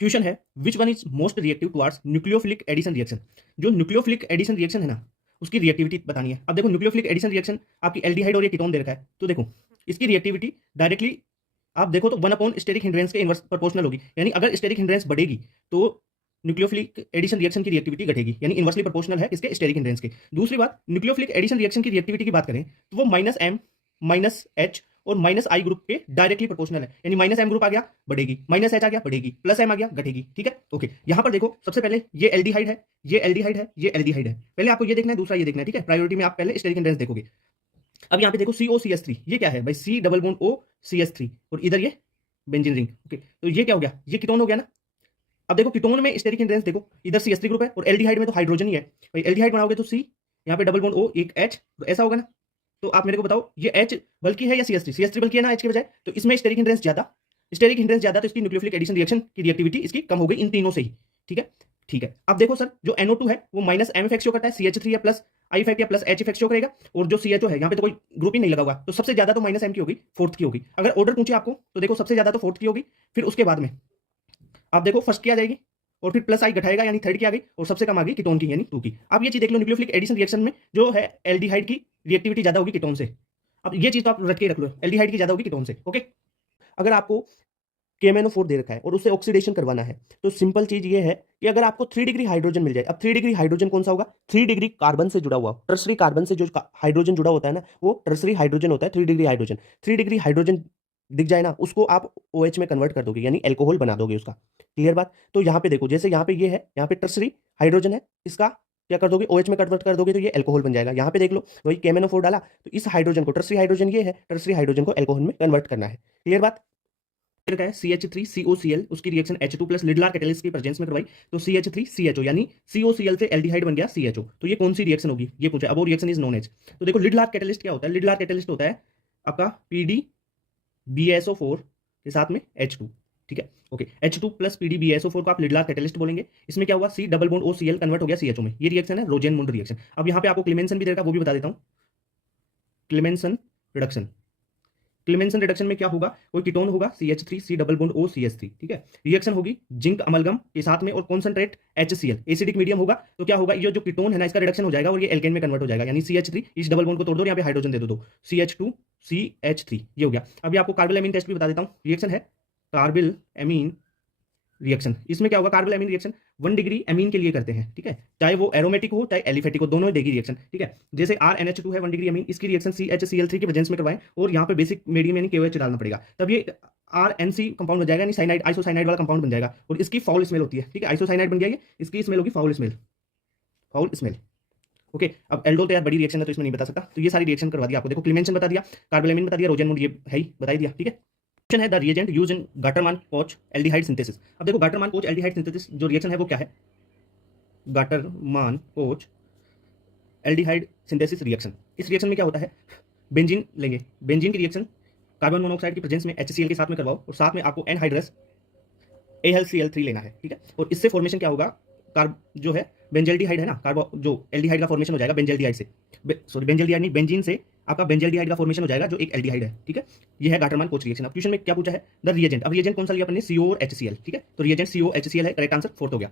Question है which one is most reactive towards nucleophilic addition reaction. जो nucleophilic addition reaction है ना, उसकी रिएक्टिविटी बतानी है। अब देखो न्यूक्लियोफिलिक एडिशन रिएक्शन आपकी एल्डिहाइड और ये कीटोन दे रखा है, तो देखो इसकी रिएक्टिविटी डायरेक्टली आप देखो तो 1 स्टेरिक हिंड्रेंस के इनवर्स प्रोपोर्शनल होगी। यानी अगर स्टेरिक हिंड्रेंस बढ़ेगी तो न्यूक्लियोफिलिक एडिशन रिएक्शन की रिएक्टिविटी घटेगी, यानी इनवर्सली प्रोपोर्शनल है इसके स्टेरिक हिंड्रेंस के। दूसरी बात, न्यूक्लियोफिलिक एडिशन रिएक्शन की रिएक्टिविटी की बात करें तो वो -m -h और -i ग्रुप के डायरेक्टली प्रोपोर्शनल है। यानी -m ग्रुप आ गया बढ़ेगी, -h आ गया बढ़ेगी, +m आ गया घटेगी। ठीक है, ओके। यहां पर देखो सबसे पहले ये एल्डिहाइड है, ये एल्डिहाइड है, ये एल्डिहाइड है। पहले आपको ये देखना है, दूसरा ये देखना है। ठीक है, प्रायोरिटी में आप पहले स्टेरिक हिंड्रेंस देखोगे। अब यहाँ पे देखो COCH3, ये क्या है भाई, C double bond O CH3 और इधर ये बेंजीन रिंग। ओके, तो ये क्या हो गया, ये कीटोन हो गया ना। अब देखो कीटोन में स्टेरिक हिंड्रेंस देखो, इधर CH3 ग्रुप है और एल्डिहाइड में तो हाइड्रोजन ही है भाई। एल्डिहाइड बनाओगे तो C, यहाँ पे डबल बॉन्ड O, एक H, तो ऐसा होगा ना। तो आप मेरे को बताओ ये H बल्कि है या CH3? CH3 बल्कि है ना H के बजाय, तो इसमें स्टेरिक हिंड्रेंस ज्यादा, स्टेरिक हिंड्रेंस ज्यादा, तो इसकी न्यूक्लियोफिलिक एडिशन रिएक्शन की रिएक्टिविटी इसकी कम हो गई इन तीनों से ही। ठीक है, ठीक है। अब देखो सर, जो NO2 है वो -m इफेक्ट शो करता है, CH3 या +I इफेक्ट या +H इफेक्ट शो करेगा, और जो CHO है यहाँ पे तो कोई ग्रुप ही नहीं लगा हुआ, तो सबसे ज्यादा तो -m की होगी, फोर्थ की होगी। अगर ऑर्डर पूछे आपको तो देखो सबसे ज्यादा तो फोर्थ की होगी, फिर उसके बाद में आप देखो फर्स्ट की आ जाएगी, और फिर +I घटाएगा यानी थर्ड की आ गई, और सबसे कम आ गई कीटोन की यानी 2 की। अब ये चीज देख लो, न्यूक्लियोफिलिक एडिशन रिएक्शन में जो है एल्डिहाइड की रिएक्टिविटी ज्यादा होगी कीटोन से। अब ये चीज तो आप रट के रख लो, एल्डिहाइड की ज्यादा होगी कीटोन से। ओके, अगर आपको KMnO4 दे रखा है और उससे ऑक्सीडेशन करवाना है, तो सिंपल चीज ये है कि अगर आपको 3 डिग्री हाइड्रोजन मिल जाए। अब 3 डिग्री हाइड्रोजन कौन सा होगा, 3 डिग्री कार्बन से जुड़ा हुआ, टर्सरी कार्बन से जो हाइड्रोजन जुड़ा होता है ना, वो टर्सरी हाइड्रोजन होता है। 3 डिग्री हाइड्रोजन, 3 डिग्री हाइड्रोजन दिख जाए ना, उसको आप OH में कन्वर्ट कर दोगे, यानी एल्कोहल बना दोगे उसका। क्लियर बात। तो यहाँ पे देखो, जैसे यहाँ पे ये है, यहाँ पे टर्सरी हाइड्रोजन है, इसका क्या कर दोगे, OH में कन्वर्ट कर दोगे तो ये एल्कोहल बन जाएगा। यहाँ पे देख लो, वही KMnO4 डाला, तो इस हाइड्रोजन को, टर्सरी हाइड्रोजन ये है, टर्सरी हाइड्रोजन को एल्कोहल में कन्वर्ट करना है। क्लियर बात। का है CH3COCl, उसकी reaction H2 plus Lindlar catalyst की प्रेजेंस में करवाई, तो CH3CHO यानी COCl से एल्डिहाइड बन गया CHO। तो ये कौन सी रिएक्शन होगी ये पूछा। अब वो रिएक्शन इज नोन एज, तो देखो लिडलार कैटलिस्ट क्या होता है, लिडलार कैटलिस्ट होता है आपका PDBSO4 के साथ में H2। ठीक है, ओके। H2 प्लस PDBSO4 को आप लिडलार कैटलिस्ट बोलेंगे। इसमें क्या हुआ, C double bond OCl convert हो गया CHO में। ये रिएक्शन है रोजेनमुंड रिएक्शन। अब यहाँ पे आपको क्लेमेंसन भी दे रखा, वो भी बता देता हूँ। क्लेमेंसन रिडक्शन, क्लेमेंसन रिडक्शन में क्या होगा, कोई कीटोन होगा CH3 C double bond O CH3। ठीक है, रिएक्शन होगी जिंक अमलगम के साथ में और कॉन्सेंट्रेट HCl, एसिडिक मीडियम होगा। तो क्या होगा, ये जो कीटोन है ना, इसका रिडक्शन हो जाएगा और ये एल्केन में कन्वर्ट हो जाएगा, यानी CH3 इस डबल बॉन्ड को तोड़ दो, यहाँ पे हाइड्रोजन दे दो, CH2 CH3, ये हो गया। अभी आपको कार्बल एमीन टेस्ट भी बता देता हूँ। रिएक्शन है कार्बल एमीन रिएक्शन। इसमें क्या होगा, carpal amine reaction 1 degree amine के लिए करते हैं। ठीक है, चाहे वो एरोमेटिक हो चाहे एलिफेटिक हो, दोनों देगी रिएक्शन। ठीक है, जैसे RNH2 है 1 डिग्री एमीन, इसकी रिएक्शन CHCl3 के प्रेजेंस में करवाएं और यहाँ पे बेसिक मीडियम यानी KOH डालना पड़ेगा, तब ये RNC कंपाउंड बन जाएगा, यानी साइनाइड आइसोसाइनाइड वाला कंपाउंड बन जाएगा, और इसकी फाउल स्मेल होती है। ठीक है, आइसोसाइनाइड बन गया ये, इसकी स्मेल होगी foul smell, foul smell. Okay, अब एल्डोल तो यार बड़ी रिएक्शन है तो इसमें नहीं बता सकता, तो ये सारी रिएक्शन करवा दिया आपको। देखो क्लेमेंसन बता दिया, कार्बल एमीन बता दिया, रोजेनमुंड ये है ही बता दिया। ठीक है, क्वेश्चन है the reagent used in Gattermann-coach aldehyde synthesis. अब देखो गाटरमान-कोच एल्डिहाइड सिंथेसिस जो रिएक्शन है वो क्या है, गाटरमान-कोच एल्डिहाइड सिंथेसिस रिएक्शन। इस रिएक्शन में क्या होता है, बेंजीन लेंगे, बेंजीन की रिएक्शन कार्बन मोनोऑक्साइड की प्रेजेंस में HCl के साथ में करवाओ, और साथ में आपको एनहाइड्रस AlCl3 लेना है। ठीक है, और इससे फॉर्मेशन क्या होगा, कार्ब जो है बेंजल्डिहाइड है ना, कार्बो जो एल्डिहाइड का फॉर्मेशन हो जाएगा बेंजल्डिहाइड से, सॉरी बेंजल्डिहाइड नहीं, बेंजीन से आपका बेंजल्डिहाइड का फॉर्मेशन हो जाएगा जो एक एल्डिहाइड है। ठीक है, ये है गाटरमान कोच रिएक्शन। अब क्वेश्चन में क्या पूछा है, द रिएजेंट। अब रिएजेंट कौन सा लिया अपन ने, CO और HCl। ठीक है, तो रिएजेंट COHCl है, करेक्ट आंसर फोर्थ हो गया।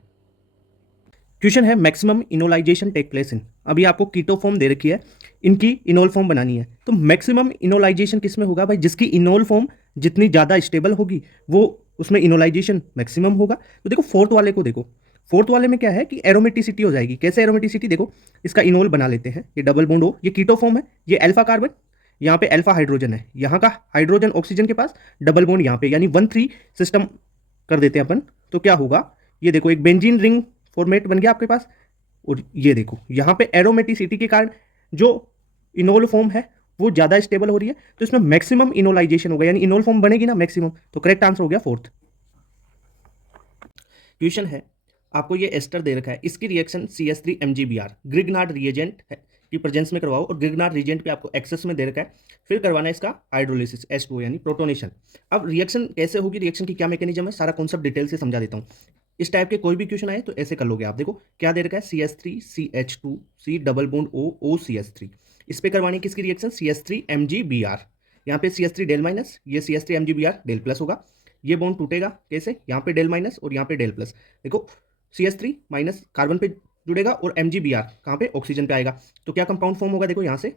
क्वेश्चन है maximum enolisation take place in. अभी आपको कीटो फॉर्म दे रखी है, इनकी इनोल फॉर्म बनानी है, तो मैक्सिमम इनोलाइजेशन किस में होगा भाई, जिसकी इनोल फॉर्म जितनी ज़्यादा स्टेबल होगी वो उसमें इनोलाइजेशन मैक्सिमम होगा। तो देखो फोर्थ वाले को देखो, फोर्थ वाले में क्या है कि एरोमेटिसिटी हो जाएगी। कैसे एरोमेटिसिटी, देखो इसका इनोल बना लेते हैं, ये डबल बॉन्ड हो, ये कीटो फॉर्म है, ये अल्फा कार्बन, यहाँ पे अल्फा हाइड्रोजन है, यहाँ का हाइड्रोजन ऑक्सीजन के पास, डबल बॉन्ड यहाँ पे, यानी 1-3 सिस्टम कर देते हैं अपन। तो क्या होगा, ये देखो एक बेंजीन रिंग फॉर्मेट बन गया आपके पास, और ये देखो यहाँ पे एरोमेटिसिटी के कारण जो इनोल फॉर्म है वो ज्यादा स्टेबल हो रही है, तो इसमें मैक्सिमम इनोलाइजेशन होगा, यानी इनोल फॉर्म बनेगी ना मैक्सिमम, तो करेक्ट आंसर हो गया फोर्थ। क्वेश्चन है, आपको ये एस्टर दे रखा है, इसकी रिएक्शन CH3MgBr ग्रिग्नार्ड रिएजेंट है की प्रेजेंस में करवाओ, और ग्रिग्नार्ड रिएजेंट पे आपको एक्सेस में दे रखा है, फिर करवाना है इसका हाइड्रोलिसिस H2 यानी प्रोटोनेशन। अब रिएक्शन कैसे होगी, रिएक्शन की क्या मैकेनिज्म है, सारा कॉन्सेप्ट डिटेल से समझा देता हूँ। इस टाइप के कोई भी क्वेश्चन आए तो ऐसे कर लोगे आप। देखो क्या दे रखा है, CH3CH2 C double bond O OCH3, इस पे करवानी किसकी रिएक्शन, CH3MgBr। यहाँ पे CH3 डेल माइनस, ये CH3MgBr डेल प्लस होगा, ये बॉन्ड टूटेगा कैसे, यहाँ पे डेल माइनस और यहाँ पे डेल प्लस। देखो CH3 माइनस कार्बन पे जुड़ेगा और MgBr कहाँ पे, ऑक्सीजन पे आएगा। तो क्या कंपाउंड फॉर्म होगा, देखो यहाँ से,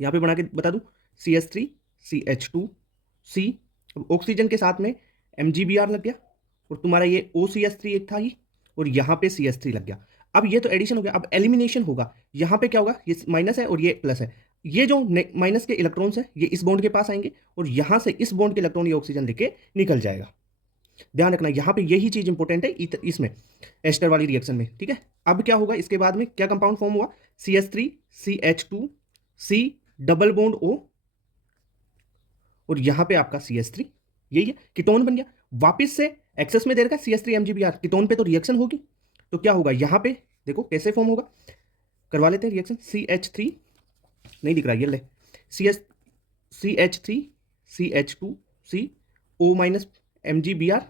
यहाँ पे बना के बता दूँ, CH3 CH2 C, ऑक्सीजन के साथ में MgBr लग गया और तुम्हारा ये OCH3 एक था ही, और यहाँ पे CH3 लग गया। अब ये तो एडिशन हो गया, अब एलिमिनेशन होगा। यहाँ पे क्या होगा, ये माइनस है और ये प्लस है, ये जो माइनस के इलेक्ट्रॉन्स है ये इस बॉन्ड के पास आएंगे और यहाँ से इस बॉन्ड के इलेक्ट्रॉन ये ऑक्सीजन लेके निकल जाएगा। ध्यान रखना यहाँ पे यही चीज इंपॉर्टेंट है इसमें, एस्टर वाली रिएक्शन में, ठीक है। अब क्या होगा, इसके बाद में क्या कंपाउंड फॉर्म हुआ, CH3 CH2 C double bond O और यहाँ पे आपका CH3, यही है, कीटोन बन गया। वापिस से एक्सेस में दे रखा है CH3 MgBr, कीटोन पे तो रिएक्शन होगी, तो क्या होगा यहाँ पे देखो कैसे फॉर्म होगा, करवा लेते हैं रिएक्शन। CH3 नहीं दिख रहा, ये ले, CH3 CH2 C O minus MgBr,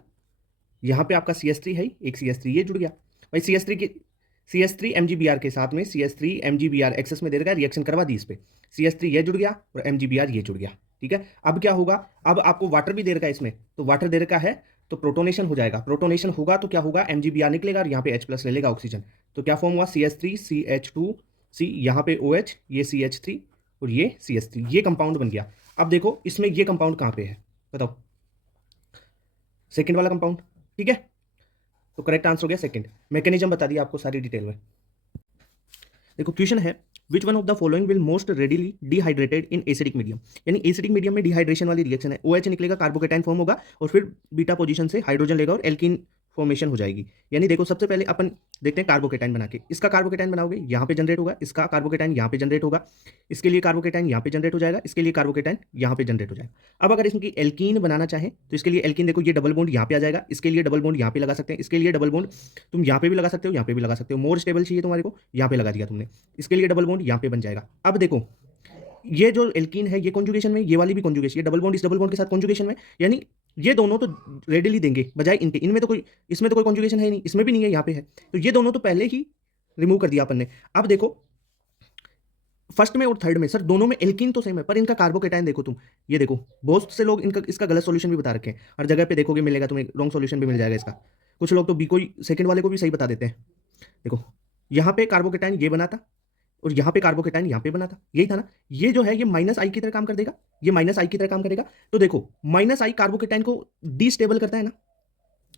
यहाँ पे आपका CH3 है, एक CH3 ये जुड़ गया भाई, CH3 MgBr के साथ में CH3 MgBr एक्सेस में दे रखा है, रिएक्शन करवा दी इस पे, CH3 ये जुड़ गया और MgBr ये जुड़ गया, ठीक है। अब क्या होगा, अब आपको वाटर भी दे रखा है इसमें, तो वाटर दे रखा है तो प्रोटोनेशन हो जाएगा, प्रोटोनेशन होगा तो क्या होगा, MgBr निकलेगा और यहाँ पे H+ ले लेगा ऑक्सीजन, तो क्या फॉर्म हुआ, CH3 CH2 C, यहाँ पे OH, ये CH3 और ये CH3, ये कंपाउंड बन गया। अब देखो इसमें ये कंपाउंड कहाँ पे है बताओ, सेकेंड वाला कंपाउंड, ठीक है। तो करेक्ट आंसर हो गया सेकंड। मैकेनिज्म बता दिया आपको सारी डिटेल में। देखो क्वेश्चन है, which one of the following will most readily dehydrated in acidic medium, यानी एसिडिक मीडियम में डिहाइड्रेशन वाली रिएक्शन है, OH निकलेगा, कार्बोकेटाइन फॉर्म होगा और फिर बीटा पोजीशन से हाइड्रोजन लेगा और एल्कीन फॉर्मेशन हो जाएगी। यानी देखो सबसे पहले अपन देखते हैं कार्बोकेटाइन बना के, इसका कार्बोकेटाइन बनाओगे यहाँ पे जनरेट होगा, इसका कार्बोकेटाइन यहाँ पे जनरेट होगा, इसके लिए कार्बोकेटाइन यहाँ पे जनरेट हो जाएगा, इसके लिए कार्बोकेटाइन यहाँ पे जनरेट हो जाएगा। अब अगर इसकी एल्कीन बनाना चाहे तो इसके लिए एल्कीन देखो ये डबल बॉन्ड यहाँ पे आ जाएगा, इसके लिए डबल बॉन्ड यहाँ पे लगा सकते हैं, इसके लिए डबल बॉन्ड तुम यहाँ पे भी लगा सकते हो, यहाँ पे भी लगा सकते हो, मोर स्टेबल चाहिए तुम्हारे को, यहाँ पे लगा दिया तुमने, इसके लिए डबल बॉन्ड यहाँ पे बन जाएगा। अब देखो ये जो एल्कीन है ये कॉन्जुगेशन में, ये वाली भी कॉन्जुगेशन, ये डबल बॉन्ड इस डबल बॉन्ड के साथ कॉन्जुगेशन में, यानी ये दोनों तो रेडिली देंगे बजाय इनके, इनमें तो कोई, इसमें तो कोई कॉन्जुगेशन है नहीं, इसमें भी नहीं है, यहाँ पे है, तो ये दोनों तो पहले ही रिमूव कर दिया अपन ने। अब देखो फर्स्ट में और थर्ड में सर दोनों में एल्कीन तो सेम है, पर इनका कार्बोकेटाइन देखो तुम, ये देखो बहुत से लोग इनका इसका गलत सॉल्यूशन भी बता रखे हैं, हर जगह पे देखोगे मिलेगा तुम्हें, रॉन्ग सॉल्यूशन भी मिल जाएगा इसका। कुछ लोग तो बी कोई सेकंड वाले को भी सही बता देते हैं। देखो यहाँ पे कार्बोकेटाइन ये बना था और यहाँ पे कार्बोकेटाइन यहाँ पे बना था, यही था ना, ये जो है ये -I की तरह काम कर देगा, ये -I की तरह काम करेगा। तो देखो -I कार्बोकेटाइन को डिस्टेबल करता है ना,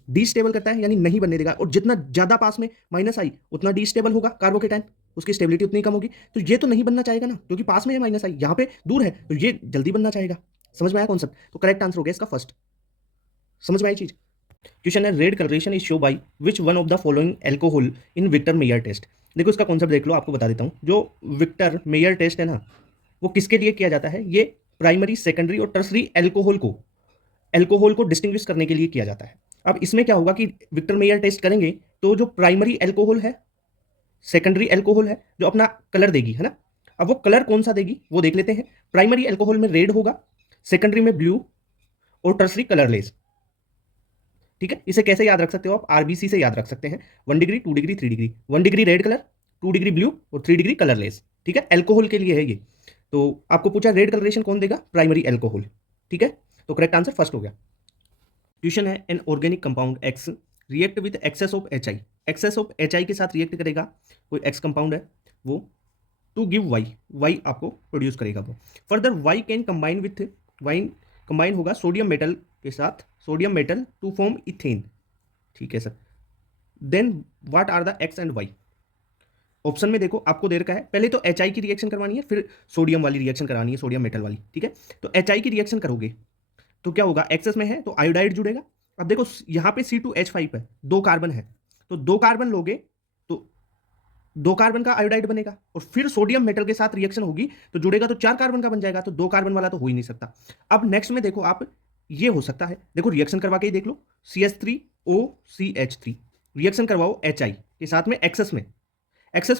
डिस्टेबल करता है यानी नहीं बनने देगा, और जितना ज्यादा पास में -I उतना डिस्टेबल होगा कार्बोकेटाइन, उसकी स्टेबिलिटी उतनी कम होगी। तो ये तो नहीं बनना चाहेगा ना, क्योंकि पास में है -I, यहाँ पे दूर है, तो ये जल्दी बनना चाहेगा। समझ में आया कॉन्सेप्ट? तो करेक्ट आंसर हो गया इसका फर्स्ट। समझ में आई चीज? क्वेश्चन है, red colouration is show by which one of the following alcohol in Victor Meyer test. देखो इसका कॉन्सेप्ट देख लो, आपको बता देता हूँ। जो विक्टर मेयर टेस्ट है ना, वो किसके लिए किया जाता है, ये प्राइमरी सेकेंडरी और टर्सरी एल्कोहल को डिस्टिंग्विश करने के लिए किया जाता है। अब इसमें क्या होगा कि विक्टर मेयर टेस्ट करेंगे तो जो प्राइमरी एल्कोहल है, सेकेंडरी एल्कोहल है, जो अपना कलर देगी, है ना, अब वो कलर कौन सा देगी वो देख लेते हैं। प्राइमरी एल्कोहल में रेड होगा, सेकेंडरी में ब्लू और टर्सरी कलरलेस। ठीक है, इसे कैसे याद रख सकते हो आप, RBC से याद रख सकते हैं, 1 degree 2 degree 3 degree, 1 degree red colour, 2 degree blue और 3 डिग्री कलरलेस। ठीक है, एल्कोहल के लिए है ये। तो आपको पूछा रेड कलरेशन कौन देगा, प्राइमरी एल्कोहल। ठीक है, तो करेक्ट आंसर फर्स्ट हो गया। क्वेश्चन है, an organic compound X react with excess of HI, excess of HI के साथ रिएक्ट करेगा, कोई X कंपाउंड है वो, टू गिव Y आपको प्रोड्यूस करेगा वो। Further Y can combine with combine होगा सोडियम मेटल के साथ, sodium metal to form ethane. ठीक है sir, then what are the X and Y। Option में देखो आपको दे रखा है, पहले तो HI की रिएक्शन करवानी है, फिर सोडियम वाली रिएक्शन करवानी है, सोडियम मेटल वाली। ठीक है, तो HI की रिएक्शन करोगे तो क्या होगा, एक्सेस में है तो आयोडाइड जुड़ेगा। अब देखो यहाँ पे C2H5 है, 2 कार्बन है, तो 2 कार्बन लोगे तो 2 कार्बन का आयोडाइड बनेगा, और फिर सोडियम मेटल के साथ रिएक्शन होगी तो जुड़ेगा तो 4 कार्बन का बन जाएगा, तो 2 कार्बन वाला तो हो ही नहीं सकता। अब नेक्स्ट में देखो आप, ये हो सकता है, देखो रिएक्शन करवा के ही देख लो, CH3OCH3 रिएक्शन करवाओ HI के साथ में, एक्सेस में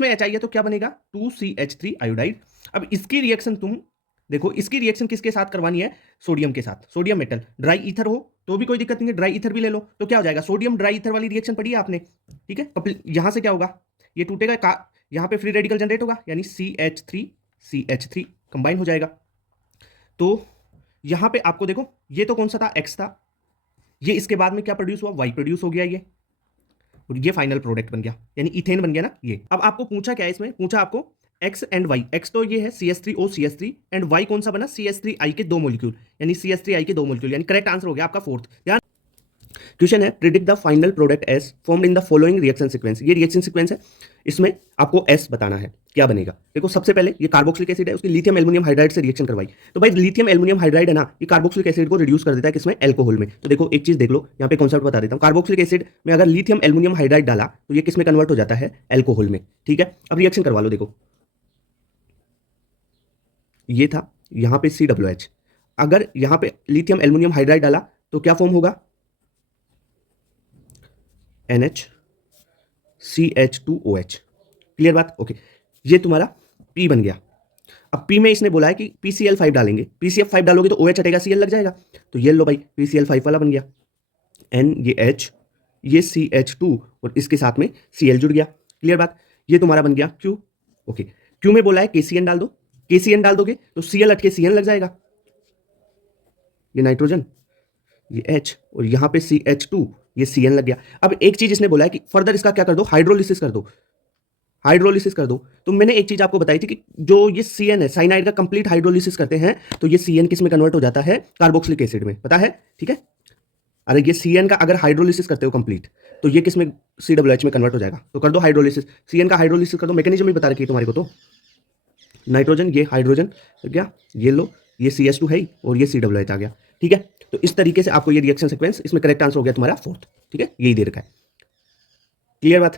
HI है तो क्या बनेगा, 2CH3 आयोडाइड। अब इसकी रिएक्शन तुम देखो, इसकी रिएक्शन किसके साथ करवानी है, सोडियम के साथ, सोडियम मेटल, ड्राई ईथर हो तो भी कोई दिक्कत नहीं है, ड्राई ईथर भी ले लो, तो क्या हो जाएगा, सोडियम ड्राई ईथर वाली रिएक्शन पढ़ी है आपने। ठीक है, यहां से क्या होगा, ये टूटेगा, यहां पे फ्री रेडिकल जनरेट होगा, यानी CH3 कंबाइन हो जाएगा। तो यहां पे आपको देखो, ये तो कौन सा था, X था, ये इसके बाद में क्या प्रोड्यूस हुआ, वाई प्रोड्यूस हो गया ये, और ये फाइनल प्रोडक्ट बन गया, यानी इथेन बन गया ना ये। अब आपको पूछा क्या है इसमें, पूछा आपको एक्स एंड वाई। एक्स तो ये है CH3O CH3 एंड वाई कौन सा बना, CH3I के 2 मॉलिक्यूल, यानी CH3I के 2 मॉलिक्यूल, यानी करेक्ट आंसर हो गया आपका फोर्थ। ध्यान, क्वेश्चन है predict the final product S formed in the following reaction sequence. ये रिएक्शन सीक्वेंस है, इसमें आपको एस बताना है क्या बनेगा। देखो सबसे पहले ये कार्बोक्सिलिक एसिड है, उसकी लिथियम एल्युमिनियम हाइड्राइड से रिएक्शन करवाई, तो भाई लिथियम एल्युमिनियम हाइड्राइड है ना, ये कार्बोक्सिलिक एसिड को रिड्यूस कर देता है किसमें, एल्कोहल में। तो देखो एक चीज देख लो, यहाँ पे कॉन्सेप्ट बता देता हूँ, कार्बोक्सिलिक एसिड में अगर लिथियम एल्युमिनियम हाइड्राइड डाला तो ये किसमें कन्वर्ट हो जाता है, एल्कोहल में। ठीक है, अब रिएक्शन करवा लो। देखो ये था यहाँ पे COH, अगर यहाँ पे लिथियम एल्युमिनियम हाइड्राइड डाला तो क्या फॉर्म होगा, NHCH2OH। क्लियर बात, ओके। ये तुम्हारा P बन गया। अब P में इसने बोला है कि PCl5 डालेंगे, PCl5 डालोगे तो OH हटेगा, Cl लग जाएगा, तो ये लो भाई PCl5 वाला बन गया, N ये H ये CH2 और इसके साथ में Cl जुड़ गया। क्लियर बात, ये तुम्हारा बन गया Q। ओके, Q में बोला है KCN डाल दो, KCN डाल दोगे तो Cl हट के CN लग जाएगा, ये नाइट्रोजन ये H और यहाँ पे CH2 ये Cn लग गया। अब एक चीज इसने बोला है कि फर्दर इसका क्या कर दो, हाइड्रोलिसिस कर दो, हाइड्रोलिसिस कर दो। तो मैंने एक चीज आपको बताई थी कि जो ये Cn है, साइनाइड का कंप्लीट हाइड्रोलिसिस करते हैं तो ये Cn किस में कन्वर्ट हो जाता है, कार्बोक्सिलिक एसिड में, पता है। ठीक है, अरे ये Cn का अगर हाइड्रोलिसिस करते हो कंप्लीट तो ये किस में, COH में कन्वर्ट हो जाएगा, तो कर दो हाइड्रोलिसिस, Cn का हाइड्रोलिसिस कर दो। मैकेनिज्म भी बता रखी है तुम्हारे को, तो नाइट्रोजन ये हाइड्रोजन क्या, ये लो ये CH2 है ही और ये COH आ गया। ठीक है, तो इस तरीके से आपको ये रिएक्शन सीक्वेंस, इसमें करेक्ट आंसर हो गया तुम्हारा फोर्थ। ठीक है, यही दे रखा है। क्लियर बात।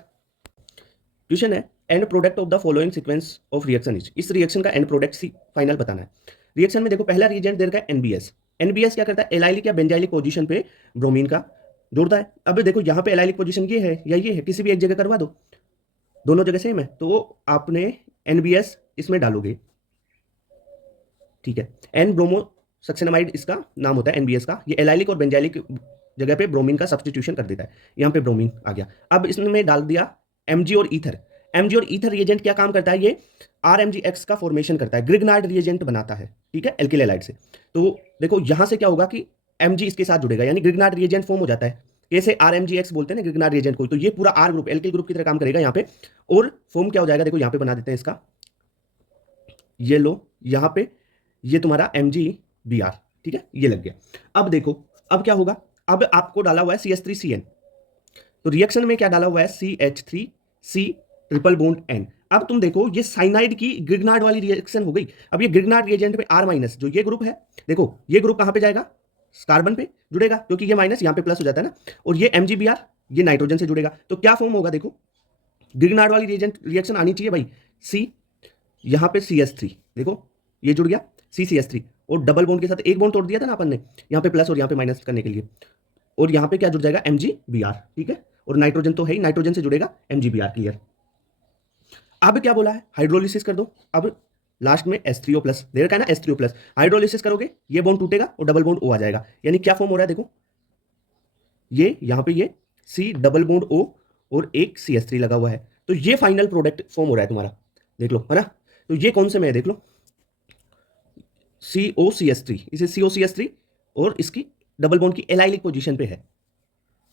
क्वेश्चन है and product of the following sequence of reaction is. इस रिएक्शन का एंड प्रोडक्ट सी फाइनल बताना है। रिएक्शन में देखो पहला रिएजेंट दे रखा है NBS। NBS क्या करता है, एलाइलिक या बेंजाइलिक पोजीशन पे ब्रोमीन का जोड़ता है। अब देखो यहाँ पे एलाइलिक पोजीशन ये है या ये है, किसी भी एक जगह करवा दो, दोनों जगह सेम है, तो आपने NBS इसमें डालोगे। ठीक है, एन ब्रोमो सक्सेनामाइड इसका नाम होता है NBS का। ये एलाइलिक और बेंजाइलिक जगह पे ब्रोमीन का सब्स्टिट्यूशन कर देता है, यहाँ पे ब्रोमीन आ गया। अब इसमें डाल दिया Mg और ईथर। Mg और ईथर रिएजेंट क्या काम करता है, ये RMgX का फॉर्मेशन करता है, ग्रिग्नार्ड रिएजेंट बनाता है। ठीक है, एल्किल हैलाइड से। तो देखो यहां से क्या होगा कि Mg इसके साथ जुड़ेगा, यानी ग्रिग्नार्ड रिएजेंट फॉर्म हो जाता है। कैसे, RMgX बोलते हैं ना ग्रिग्नार्ड रिएजेंट को, तो ये पूरा R ग्रुप एल्किल ग्रुप की तरह काम करेगा यहाँ पे। और फॉर्म क्या हो जाएगा, देखो यहाँ पे बना देते हैं इसका, ये लो यहाँ पे ये तुम्हारा MgBr। ठीक है, ये लग गया। अब देखो अब क्या होगा, अब आपको डाला हुआ है CH3CN, तो रिएक्शन में क्या डाला हुआ है, CH3C ट्रिपल बॉन्ड N। अब तुम देखो ये साइनाइड की ग्रिग्नार्ड वाली रिएक्शन हो गई। अब ये ग्रिग्नार्ड रिएजेंट पे R माइनस, जो ये ग्रुप है, देखो ये ग्रुप कहां पे जाएगा, कार्बन पे जुड़ेगा, क्योंकि ये माइनस यहाँ पे प्लस हो जाता है ना, और ये MgBr ये नाइट्रोजन से जुड़ेगा। तो क्या फॉर्म होगा, देखो ग्रिग्नार्ड वाली रिएक्शन आनी चाहिए भाई, C यहाँ पे CH3, देखो ये जुड़ गया CCH3, और डबल बॉन्ड के साथ एक बॉन्ड तोड़ दिया था ना अपन ने, यहाँ पे प्लस और यहाँ पे माइनस करने के लिए, और यहाँ पे क्या जुड़ जाएगा, MgBr। ठीक है, और नाइट्रोजन तो है ही, नाइट्रोजन से जुड़ेगा MgBr। क्लियर। अब क्या बोला है, हाइड्रोलिसिस कर दो। अब लास्ट में H3O प्लस दे रखा है ना, H3O प्लस, हाइड्रोलिसिस करोगे ये बॉन्ड टूटेगा और डबल बॉन्ड O आ जाएगा, यानी क्या फॉर्म हो रहा है, देखो ये यहाँ पे ये C डबल बॉन्ड O और एक CH3 लगा हुआ है, तो ये फाइनल प्रोडक्ट फॉर्म हो रहा है तुम्हारा, देख लो है ना। तो ये कौन से में है, देख लो COCH3, इसे COCH3 और इसकी डबल बॉन्ड की एलाइलिक पोजीशन पे है,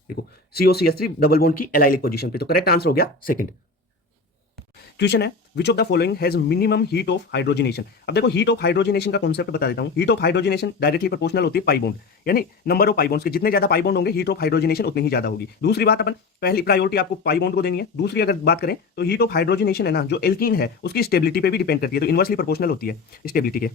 देखो COCH3 डबल बॉन्ड की एलाइलिक पोजीशन पे, तो करेक्ट आंसर हो गया सेकंड। क्वेश्चन है which of the following has minimum heat of hydrogenation. अब देखो हीट ऑफ हाइड्रोजनेशन का कॉन्सेप्ट बता देता हूं। Heat of hydrogenation directly proportional होती है पाई बॉन्ड, यानी नंबर ऑफ पाई बॉन्ड्स के जितने ज्यादा पाई बॉन्ड होंगे हीट ऑफ हाइड्रोजनेशन उतनी ही ज्यादा होगी। दूसरी बात, अपन पहली प्रायोरिटी आपको पाई बॉन्ड को देनी है। दूसरी अगर बात करें तो हीट ऑफ हाइड्रोजनेशन है ना, जो एल्कीन है उसकी स्टेबिलिटी पे भी डिपेंड करती है, तो इनवर्सली प्रोपोर्शनल होती है स्टेबिलिटी के।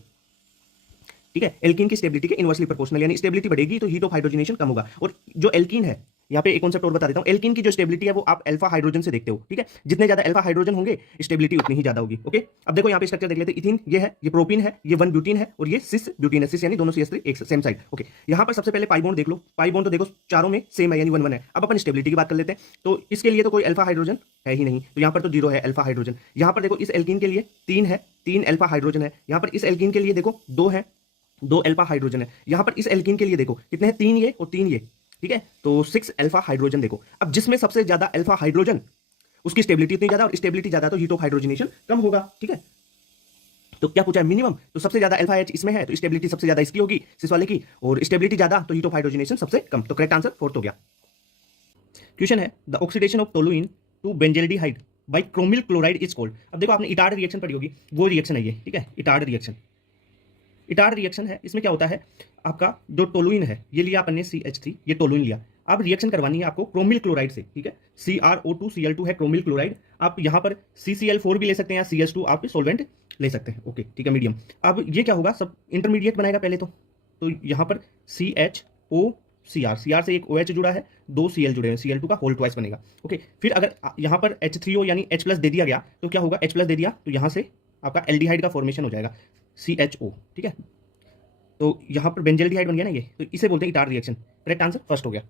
ठीक है, एल्कीन की स्टेबिलिटी के इनवर्सली प्रोपोर्शनल, यानी स्टेबिलिटी बढ़ेगी तो हीट ऑफ हाइड्रोजनेशन कम होगा। और जो एल्कीन है, यहाँ पे एक कॉन्सेप्ट और बता देता हूँ, एल्कीन की जो स्टेबिलिटी है वो आप अल्फा हाइड्रोजन से देखते हो। ठीक है, जितने ज्यादा अल्फा हाइड्रोजन होंगे स्टेबिलिटी उतनी ही ज्यादा होगी। ओके, अब देखो यहाँ पे स्ट्रक्चर देख लेते हैं। इथीन ये है, ये प्रोपीन है, ये 1 ब्यूटीन है और ये सिस ब्यूटीन है। सिस यानी दोनों CH3 एक सेम साइड। ओके, यहाँ पर सबसे पहले पाई बॉन्ड देख लो। पाई बॉन्ड तो देखो चारों में सेम है, यानी 1 1 है। अब अपन स्टेबिलिटी की बात कर लेते हैं, तो इसके लिए तो कोई अल्फा हाइड्रोजन है ही नहीं, तो यहाँ पर तो 0 है अल्फा हाइड्रोजन। यहाँ पर देखो इस एल्कीन के लिए 3 है, 3 अल्फा हाइड्रोजन है। यहाँ पर इस एल्कीन के लिए देखो 2 है, 2 अल्फा हाइड्रोजन है। यहाँ पर इस एल्कीन के लिए देखो कितने हैं, 3 ये और 3 ये। ठीक है, तो 6 अल्फा हाइड्रोजन। देखो अब जिसमें सबसे ज्यादा अल्फा हाइड्रोजन उसकी स्टेबिलिटी इतनी ज्यादा, और स्टेबिलिटी ज्यादा तो हीट ऑफ हाइड्रोजनेशन कम होगा। ठीक है, तो क्या पूछा है मिनिमम, तो सबसे ज्यादा अल्फा एच इसमें है तो स्टेबिलिटी सबसे ज्यादा इसकी होगी सिस वाले की, और स्टेबिलिटी ज्यादा तो हीट ऑफ हाइड्रोजनेशन सबसे कम। तो करेक्ट आंसर फोर्थ हो गया। क्वेश्चन है the oxidation of toluene to benzaldehyde by chromyl chloride is called. अब देखो आपने इटार्ड रिएक्शन पढ़ी होगी, वो रिएक्शन है ये, ठीक है, इटार्ड रिएक्शन। इटार्ड रिएक्शन है, इसमें क्या होता है, आपका जो टोलुइन है ये लिया अपन ने CH3, ये टोलुइन लिया, अब रिएक्शन करवानी है आपको क्रोमिल क्लोराइड से, ठीक है, CrO2Cl2 है क्रोमिल क्लोराइड, आप यहाँ पर CCl4 भी ले सकते हैं या CH2 आप सोलवेंट ले सकते हैं, ओके ठीक है मीडियम। अब ये क्या होगा, सब इंटरमीडिएट बनाएगा पहले तो यहाँ पर CHO Cr से एक OH जुड़ा है, दो Cl जुड़े हैं, Cl2 का होल ट्वाइस बनेगा, ओके। फिर अगर यहाँ पर H3O यानी H प्लस दे दिया गया तो क्या होगा, H प्लस दे दिया तो यहाँ से आपका एल्डिहाइड का फॉर्मेशन हो जाएगा CHO, ठीक है। तो यहाँ पर बेंजेल्डिहाइड बन गया ना ये, तो इसे बोलते हैं इटार रिएक्शन। करेक्ट आंसर फर्स्ट हो गया।